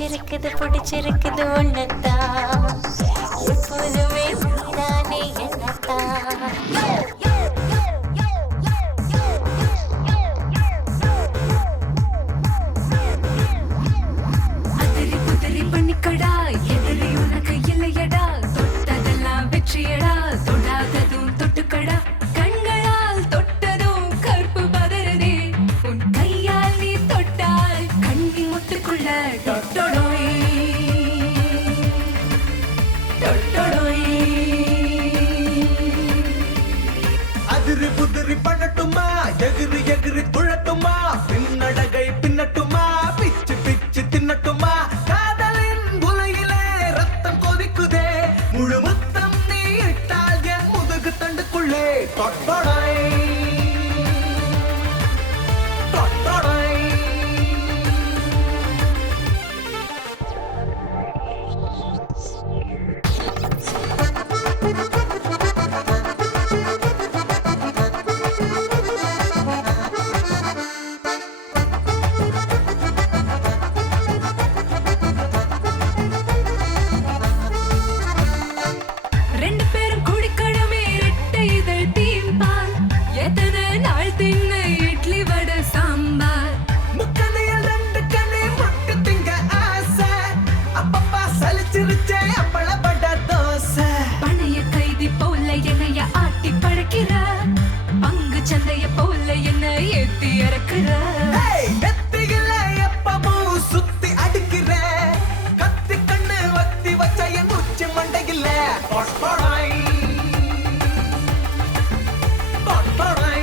பிடிச்சிருக்குது ஒன்னத்தான் எப்போதுமே நீதானே என்னத்தான் அதிரி புதிரி பண்ணிக்கடா எதிரி உனக்கு இல்லையடா தொட்டதெல்லாம் வெற்றியடா தொடாததும் தொட்டுக்கடா கண்களால் தொட்டதும் கற்பு பதறதே உன் கையால் நீ தொட்டால் கண்ணி முட்டுக்குள்ள தொட்டொடோய் தொட்டொடோய் அதிரி புதிரி பண்ணட்டுமா எகிரி எகிரி துழட்டுமா பின்னடகை பின்னட்டுமா பிச்சு பிச்சு தின்னட்டுமா காதலின் உலையிலே ரத்தம் கொதிக்குதே முழு முத்தம் நீ இட்டால் என் முதுகு தண்டுக்குள்ளே தொட்டொடை தொட்டொடை ரெண்டு பேரும் குடிக்கடமே ரெட்டை இதழ் தீம்பால் எத்தனை நாள் தின்ன இட்லி வடை சாம்பார் முக்கணையில் ரெண்டு கண்ணை முட்டு திங்க ஆசை அப்பப்பா சலிச்சிருச்சே அப்பளப்பட்ட தோசை பணைய கைதி போல என்னைய ஆட்டி பழக்கிற பங்கு சந்தைய போல என்ன ஏத்தி இறக்குற ஏய், நெத்தியில எப்பவும் சுத்தி அடிக்கிற கத்தி கண்ணு வத்தி வச்ச என் உச்சி மண்டையில தொட்டொடை தொட்டொடை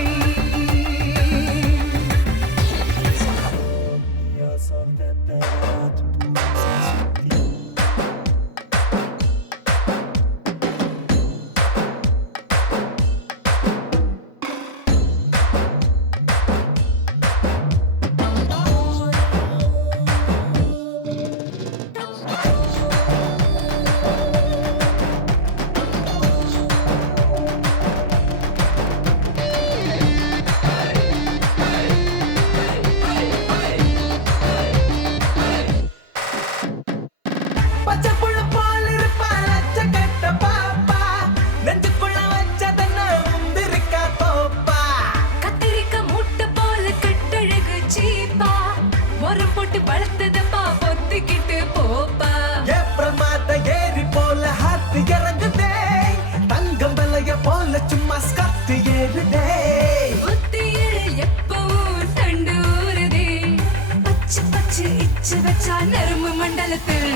பச்சை புள்ள போல் இருப்பா லட்ச கட்ட பாப்பா நெஞ்சுக்குள்ள வச்சதென்ன முந்திரிக்கா தோப்பா கத்திரிக்க மூட்டை போல கட்டழகு சீப்பா ஒரு போட்டு வளர்த்ததப்பா பொத்திக்கிட்டு போப்பா ஏப்ரல் மாத ஏரி போல ஹாத்து இறங்குதே தங்கம் விலைய போல சும்மா ஸ்கர்ட் ஏறுதே புத்தியில் எப்பவும் தண்டு ஊறுதே பச்சை பச்சை இச்சு வச்சா நரம்பு மண்டலத்தில்